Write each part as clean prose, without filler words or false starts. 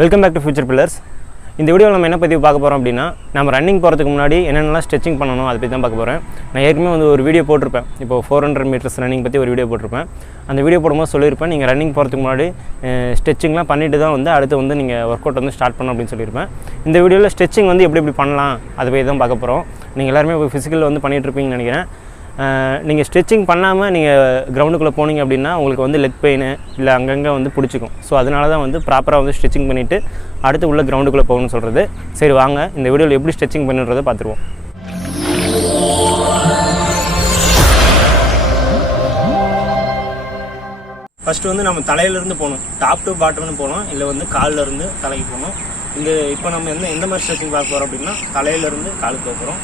Welcome back to Future Pillars. இந்த வீடியோவில் நம்ம என்ன பற்றி பார்க்க போகிறோம் அப்படின்னா, நம்ம ரன்னிங் போகிறதுக்கு முன்னாடி என்னென்னலாம் ஸ்ட்ரெச்சிங் பண்ணணும் அதை பற்றி தான் பார்க்க போகிறேன். நான் ஏற்கனவே வந்து ஒரு வீடியோ போட்டிருப்பேன். இப்போ 400 மீட்டர்ஸ் ரன்னிங் பற்றி ஒரு வீடியோ போட்டிருப்பேன். அந்த வீடியோ போடும்போது சொல்லியிருப்பேன், நீங்கள் ரன்னிங் போகிறதுக்கு முன்னாடி ஸ்ட்ரெச்சிங்லாம் பண்ணிவிட்டு தான் வந்து அடுத்து வந்து நீங்கள் ஒர்க் அவுட் வந்து ஸ்டார்ட் பண்ணணும் அப்படின்னு சொல்லியிருப்பேன். இந்த வீடியோவில் ஸ்ட்ரெச்சிங் வந்து எப்படி பண்ணலாம் அதை பற்றி தான் பார்க்க போகிறோம். நீங்கள் எல்லாருமே இப்போ ஃபிசிக்கல் வந்து பண்ணிகிட்ருப்பீங்கன்னு நினைக்கிறேன். நீங்கள் ஸ்ட்ரெச்சிங் பண்ணாமல் நீங்கள் கிரவுண்டுக்குள்ளே போனீங்க அப்படின்னா உங்களுக்கு வந்து லெக் பெயின் இல்லை அங்கங்கே வந்து பிடிச்சிக்கும். ஸோ அதனால தான் வந்து ப்ராப்பராக வந்து ஸ்ட்ரெச்சிங் பண்ணிவிட்டு அடுத்து உள்ள கிரவுண்டுக்குள்ளே போகணும்னு சொல்கிறது. சரி வாங்க இந்த வீடியோவில் எப்படி ஸ்ட்ரெச்சிங் பண்ணுறதை பார்த்துருவோம். ஃபஸ்ட்டு வந்து நம்ம தலையிலேருந்து போகணும், டாப் டு பாட்டம்னு போகணும், இல்லை வந்து காலிலேருந்து தலைக்கு போகணும். இப்போ நம்ம எந்த மாதிரி ஸ்ட்ரெச்சிங் பார்க்க போகிறோம் அப்படின்னா, தலையிலேருந்து காலுக்கு போகிறோம்.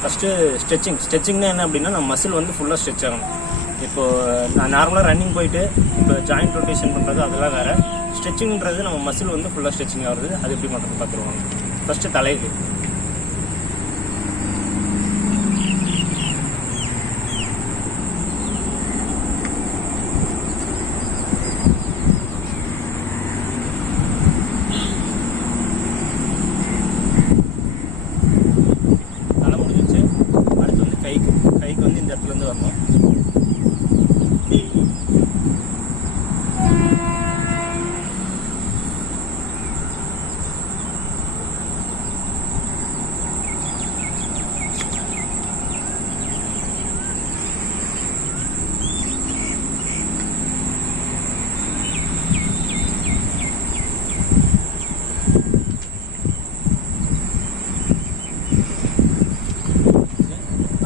ஃபஸ்ட்டு ஸ்ட்ரெச்சிங்னா என்ன அப்படின்னா, நம்ம மசில் வந்து ஃபுல்லாக ஸ்ட்ரெச் ஆகணும். இப்போது நான் நார்மலாக ரன்னிங் போயிட்டு இப்போ ஜாயிண்ட் ரொட்டேஷன் பண்ணுறது அதெல்லாம் வேறு. ஸ்ட்ரெச்சிங்கிறது நம்ம மசில் வந்து ஃபுல்லாக ஸ்ட்ரெச்சிங் ஆகுது. அது எப்படி பண்ணுறது பார்த்துருவாங்க. ஃபஸ்ட்டு தலைக்கு கைக்கு வந்து இந்த இடத்துலேருந்து வரணும்.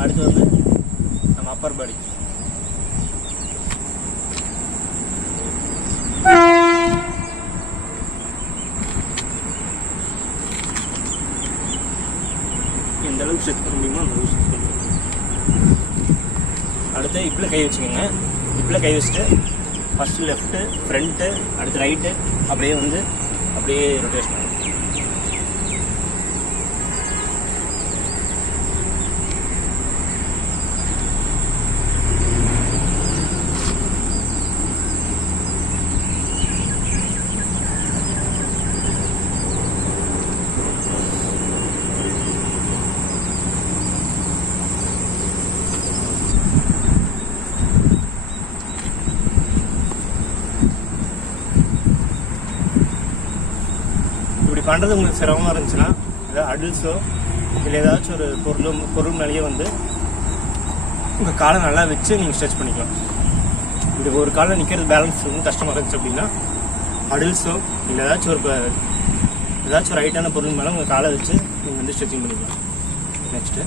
அடுத்து வந்து நம்ம அப்பர் பாடி எந்த அளவுக்கு ஸ்ட்ரெச் பண்ண முடியுமோ அந்த அளவுக்கு ஸ்ட்ரெச் பண்ணுவோம். அடுத்து இப்படி கை வச்சுக்கோங்க. இப்படி கை வச்சுட்டு ஃபஸ்ட்டு லெஃப்ட்டு, ஃப்ரண்ட்டு, அடுத்து ரைட்டு, அப்படியே ரொட்டேஷன் ஆகும். இப்படி பண்ணுறது உங்களுக்கு சிரமமாக இருந்துச்சுன்னா, ஏதாவது அடில்ஸோ இல்லை ஏதாச்சும் ஒரு பொருள் மேலேயே வந்து உங்கள் காலை நல்லா வச்சு நீங்கள் ஸ்ட்ரெச் பண்ணிக்கலாம். இந்த ஒரு காலில் நிற்கிறது பேலன்ஸ் வந்து கஷ்டமாக இருந்துச்சு அப்படின்னா, அடில்ஸோ இல்லை ஏதாச்சும் ரைட்டான பொருள் மேலே உங்கள் காலை வச்சு நீங்கள் வந்து ஸ்ட்ரெச்சிங் பண்ணிக்கலாம். நெக்ஸ்ட்டு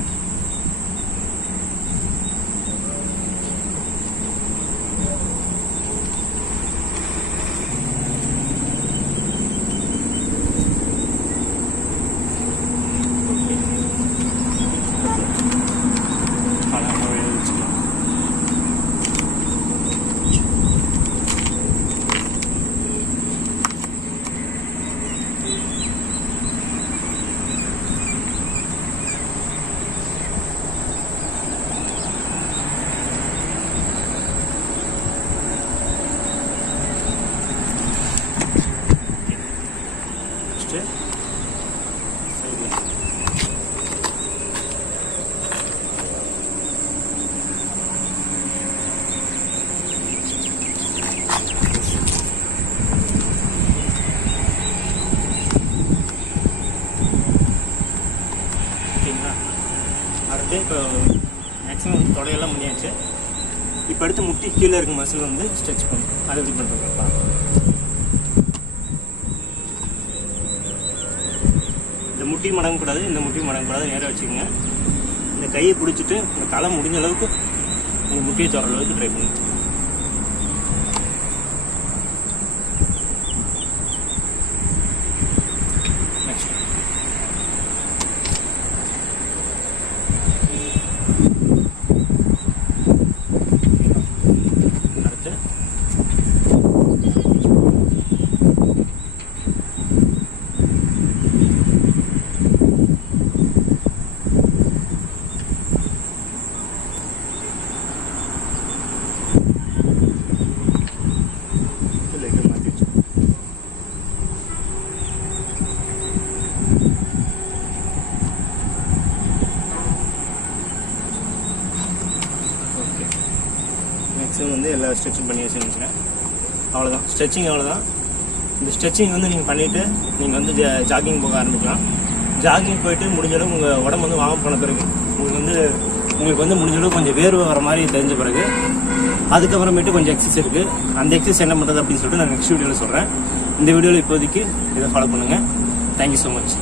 அடுத்து இப்போ மேக்ஸிமம் வந்து தொடையெல்லாம் முடியாச்சு. இப்போ அடுத்து முட்டி கீழே இருக்க மசில் வந்து ஸ்ட்ரெச் பண்ணும். அது எப்படி பண்ணுறோம்ப்பா? இந்த முட்டி மடங்கக்கூடாது, இந்த முட்டி மடங்கக்கூடாது, நேராக வச்சுக்கோங்க. இந்த கையை பிடிச்சிட்டு இந்த தலை முடிஞ்ச அளவுக்கு உங்கள் முட்டியை தோற அளவுக்கு ட்ரை பண்ணுங்க. மேக்ஸிமம் வந்து எல்லா ஸ்ட்ரெச்சிங் பண்ணி வச்சுருக்கேன். அவ்வளோதான் ஸ்ட்ரெச்சிங், அவ்வளோதான். இந்த ஸ்ட்ரெச்சிங் வந்து நீங்கள் பண்ணிவிட்டு நீங்கள் வந்து ஜாகிங் போக ஆரம்பிக்கலாம். ஜாகிங் போயிட்டு முடிஞ்சளவு உங்கள் உடம்பு வந்து வார்ம் பண்ண பிறகு உங்களுக்கு வந்து முடிஞ்சளவு கொஞ்சம் வேர்வை வர மாதிரி தெரிஞ்ச பிறகு அதுக்கப்புறமேட்டு கொஞ்சம் எக்ஸசைஸ் இருக்குது. அந்த எக்ஸசைஸ் என்ன பண்ணுறது அப்படின்னு சொல்லிட்டு நான் நெக்ஸ்ட் வீடியோவில் சொல்கிறேன். இந்த வீடியோவில் இப்போதைக்கு இதை ஃபாலோ பண்ணுங்கள். Thank you so much.